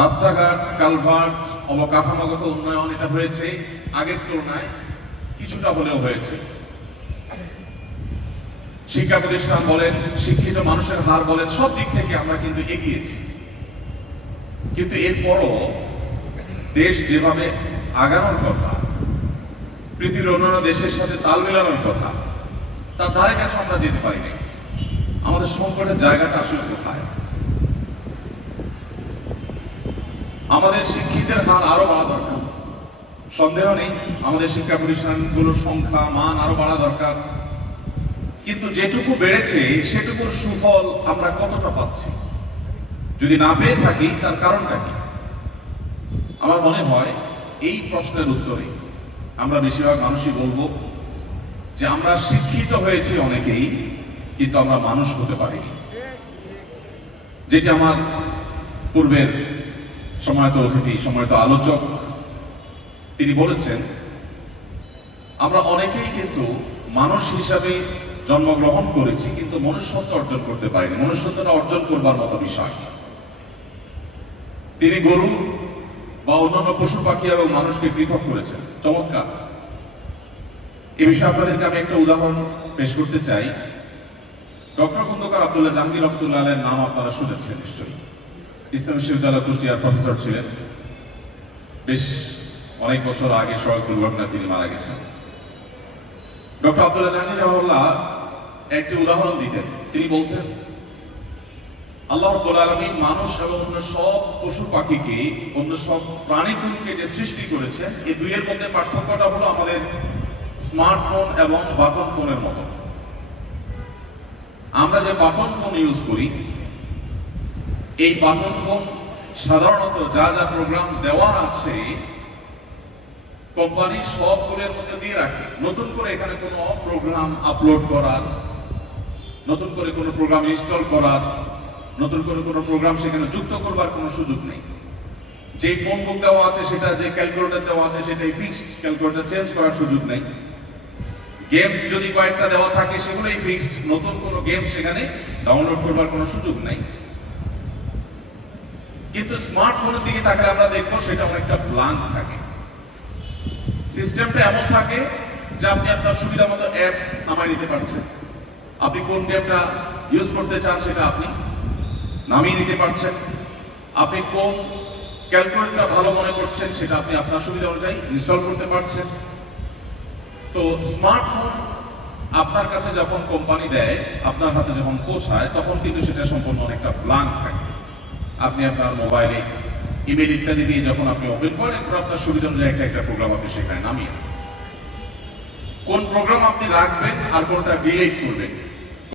রাস্তাঘাট, কালভার্ট, অবকাঠামোগত উন্নয়ন এটা হয়েছে, আগের তুলনায় কিছুটা হলেও হয়েছে। শিক্ষা প্রতিষ্ঠান বলেন, শিক্ষিত মানুষের হার বলেন, সব দিক থেকে আমরা কিন্তু এগিয়েছি। কিন্তু এরপরও দেশ যেভাবে আগানোর কথা, পৃথিবীর অন্যান্য দেশের সাথে তাল মেলানোর কথা, তার ধারে কাছে আমরা যেতে পারিনি। আমাদের সংকটের জায়গাটা আসলে কোথায়? আমাদের শিক্ষিতের হার আরো বাড়া দরকার, সন্দেহ নেই। আমাদের শিক্ষা প্রতিষ্ঠানগুলোর সংখ্যা, মান আরো বাড়া দরকার। কিন্তু যেটুকু বেড়েছে সেটুকুর সুফল আমরা কতটা পাচ্ছি? যদি না পেয়ে থাকি, তার কারণটা কি? আমার মনে হয় এই প্রশ্নের উত্তরে আমরা বেশিরভাগ মানুষই বলবো যে আমরা শিক্ষিত হয়েছি অনেকেই, কিন্তু আমরা মানুষ হতে পারিনি। যেটি আমার পূর্বের সময়ত অতিথি, সময়ত আলোচক তিনি বলেছেন, আমরা অনেকেই কিন্তু মানুষ হিসাবে জন্মগ্রহণ করেছি, কিন্তু মনুষ্যত্ব অর্জন করতে পারিনি। মনুষ্যত্বটা অর্জন করবার মতো বিষয়। তিনি গরু বা অন্যান্য পশু পাখি এবং মানুষকে পৃথক করেছেন। চমৎকার। এ বিষয়ে আপনাদেরকে আমি একটা উদাহরণ পেশ করতে চাই। ডক্টর খন্দকার আব্দুল্লাহ জাহাঙ্গীর রহমতুল্লাহ আলাইহির নাম আপনারা শুনেছেন নিশ্চয়ই। ইসলামী বিশ্ববিদ্যালয় কুষ্টিয়ার প্রফেসর ছিলেন। বেশ অনেক বছর আগে সড়ক দুর্ঘটনায় তিনি মারা গেছেন। ডক্টর আব্দুল্লাহ জাহাঙ্গীর রহমতুল্লাহ একটি উদাহরণ দিতেন। তিনি বলতেন, আল্লাহ রাব্বুল আলামিন মানুষ এবং অন্য সব পশু পাখিকে, অন্য সব প্রাণীকুলকে যে সৃষ্টি করেছেন, এই দুইয়ের মধ্যে পার্থক্যটা হলো আমাদের স্মার্টফোন এবং বাটন ফোনের মতো। আমরা যে বাটন ফোন ইউজ করি, এই বাটন ফোন সাধারণত যা যা প্রোগ্রাম দেওয়ার আছে কোম্পানি সবগুলোর মধ্যে দিয়ে রাখে। নতুন করে এখানে কোনো প্রোগ্রাম আপলোড করার, নতুন করে কোনো প্রোগ্রাম ইনস্টল করার, নতুন করে কোনো প্রোগ্রাম সেখানে যুক্ত করবার কোনো সুযোগ নেই। যে ফোন বুক দেওয়া আছে সেটা, যে ক্যালকুলেটর দেওয়া আছে সেটাই ফিক্সড, ক্যালকুলেটর চেঞ্জ করার সুযোগ নেই। গেমস যদি কয়েকটা দেওয়া থাকে সেগুলোই ফিক্সড, নতুন কোনো গেম সেখানে ডাউনলোড করবার কোনো সুযোগ নেই। কিন্তু স্মার্টফোনের দিকে তাকালে আমরা দেখবো সেটা অনেকটা ব্ল্যাঙ্ক থাকে। সিস্টেমটা এমন থাকে যে আপনি আপনার সুবিধা মতো অ্যাপস নামাই নিতে পারছেন। আপনি কোন গেমটা ইউজ করতে চান সেটা আপনি নামিয়ে নিতে পারছেন। আপনি কোন ক্যালকুলেটরটা ভালো মনে করছেন সেটা আপনি আপনার সুবিধা অনুযায়ী ইনস্টল করতে পারছেন। তো স্মার্টফোন আপনার কাছে যখন কোম্পানি দেয়, আপনার হাতে যখন পৌঁছায়, তখন কিন্তু সেটা সম্পূর্ণ অনেকটা ব্ল্যাঙ্ক থাকে। আপনি আপনার মোবাইলে ইমেল ইত্যাদি দিয়ে যখন আপনি ওপেন করেন, আপনার সুবিধা অনুযায়ী একটা একটা প্রোগ্রাম আপনি সেখানে নামিয়ে, কোন প্রোগ্রাম আপনি রাখবেন আর কোনটা ডিলিট করবেন